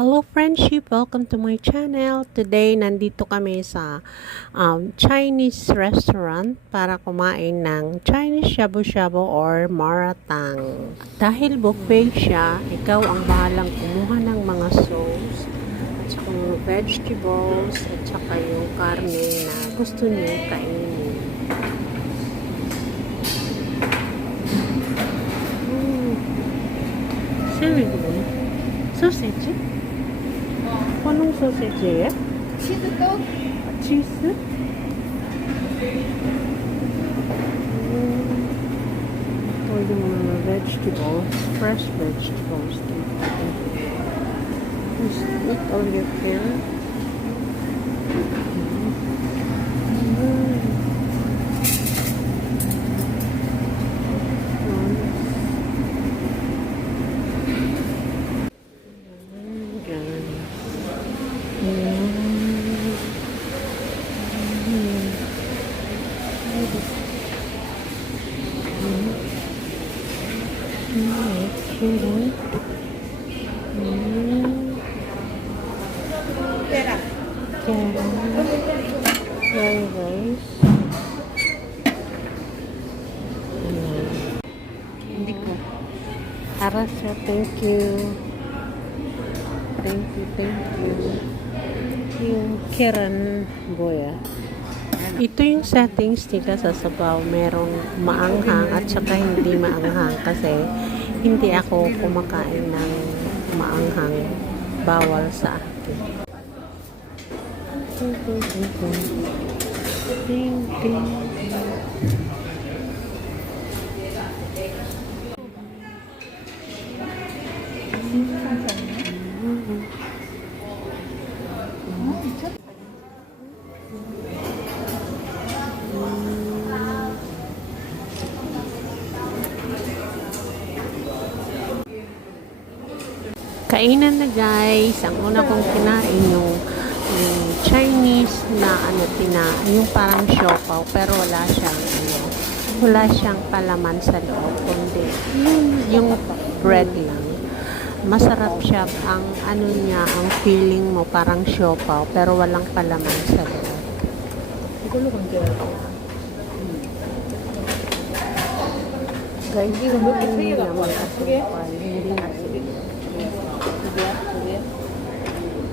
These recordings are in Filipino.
Hello friendship! Welcome to my channel. Today, nandito kami sa Chinese restaurant para kumain ng Chinese shabu-shabu or Maratang. Dahil buffet siya, ikaw ang bahalang kumuha ng mga sauce at saka mga vegetables at saka yung karne na gusto niyo kainin. Sausage? Anong sausage yan? Cheese to? Cheese? Or yung mga vegetables, fresh vegetables. With olive here. Very nice. Hindi ko. Arasa, thank you. Thank you. Yung Kiran Boya. Ito yung settings nila sa sabaw. Merong maanghang at saka hindi maanghang kasi hindi ako kumakain ng maanghang. Bawal sa akin. Kainan na guys. Ang una kong kinain yung Chinese na yung parang siopaw pero wala siyang palaman sa loob kundi yung bread lang. Masarap siya ang ang feeling mo parang siopaw pero walang palaman sa loob. Guys, hindi naman asukal.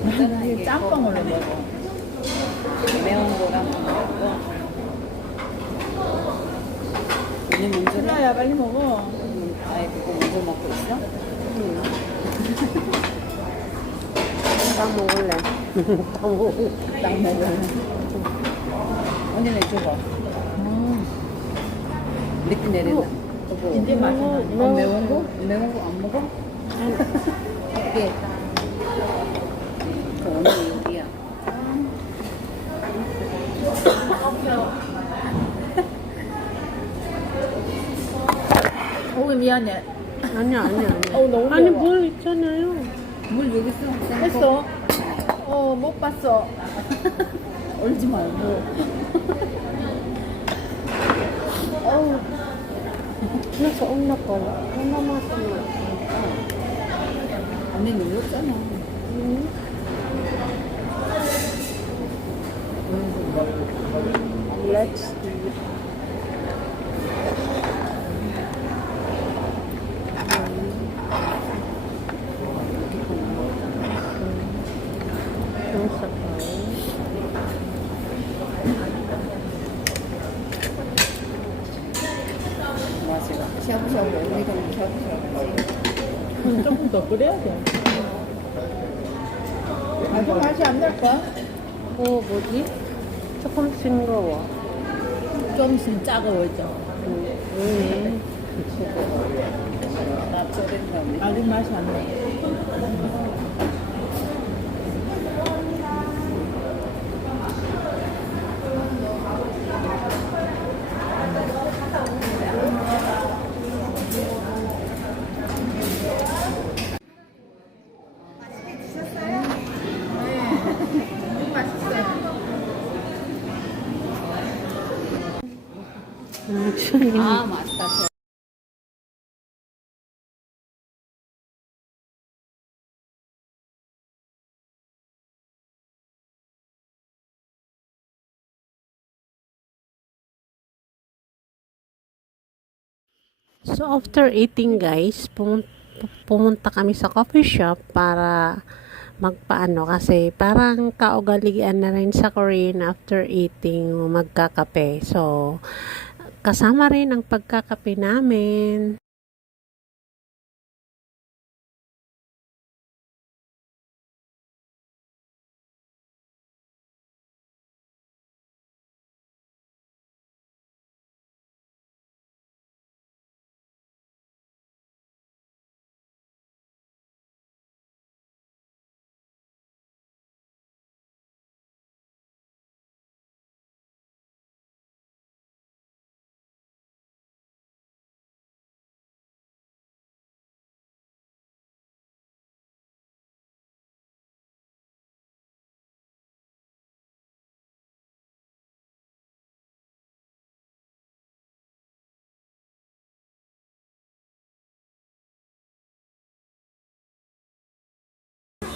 이게 짬뽕으로 먹어. 매운 거랑 먹고. 이제 먼저 해. 빨리 먹어. 아이 그거 먼저 먹고 있어? 응. 딱 먹을래. 딱 먹을래. 언니는 줘봐. 밑에 내린다. 이제 맛있나? 매운 거? 매운 거 안 먹어? 오케이. 언니 요리야. 미안해. 아니야. 너무 아니 물 있잖아요. 물 여기 있어. 했어? 못 봤어. 얼지 말고. Nasa una ko. Ano naman? 언니 눌렀잖아. Let's eat. Ang sabaw. 맞아. 샤브샤브 우리가 샤브샤브. 조금 더 끓여야 돼. 아직 맛이 안 날 거야? 뭐지? 조금 싱거워. 좀 있으면 짜고워져. 아직 맛이 안 나. 아, 맞다. So, after eating guys, pumunta kami sa coffee shop para magpaano kasi parang kaugalian na rin sa Korean after eating magkakape. So, kasama rin ang pagkakape namin.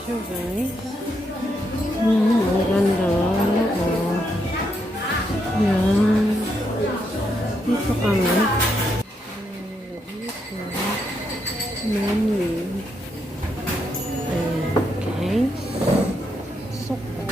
So guys, ang ganda. Oo. Yan. Dito kami. Dito. Menu. Ayan, guys. Sukot.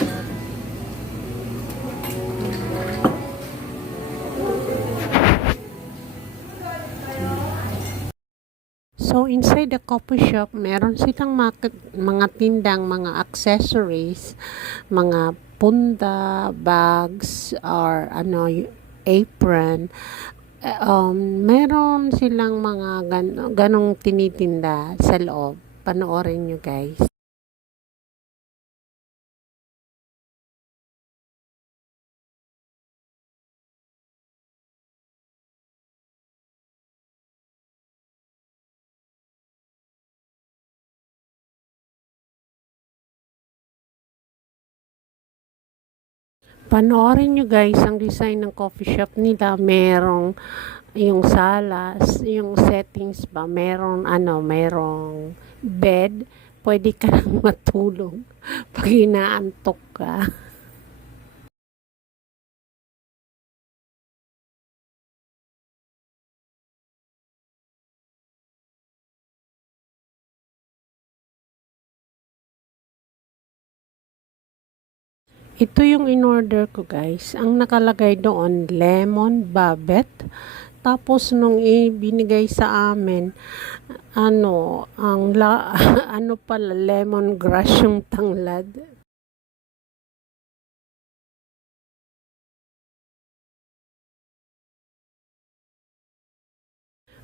So, inside the coffee shop, meron silang mga tindang, mga accessories, mga punda, bags, or ano, apron. Meron silang mga ganong tinitinda sa loob. Panoorin nyo guys. Panoorin nyo guys ang design ng coffee shop nila. Merong yung salas, yung settings ba, merong bed. Pwede ka nang matulog pag inaantok ka. Ito yung in-order ko guys. Ang nakalagay doon, lemon babet. Tapos nung ibinigay sa amin, ano pala, lemon grass yung tanglad.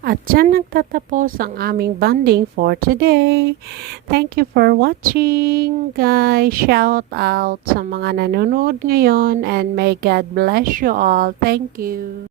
At dyan nagtatapos ang aming bonding for today. Thank you for watching, guys. Shout out sa mga nanonood ngayon and may God bless you all. Thank you.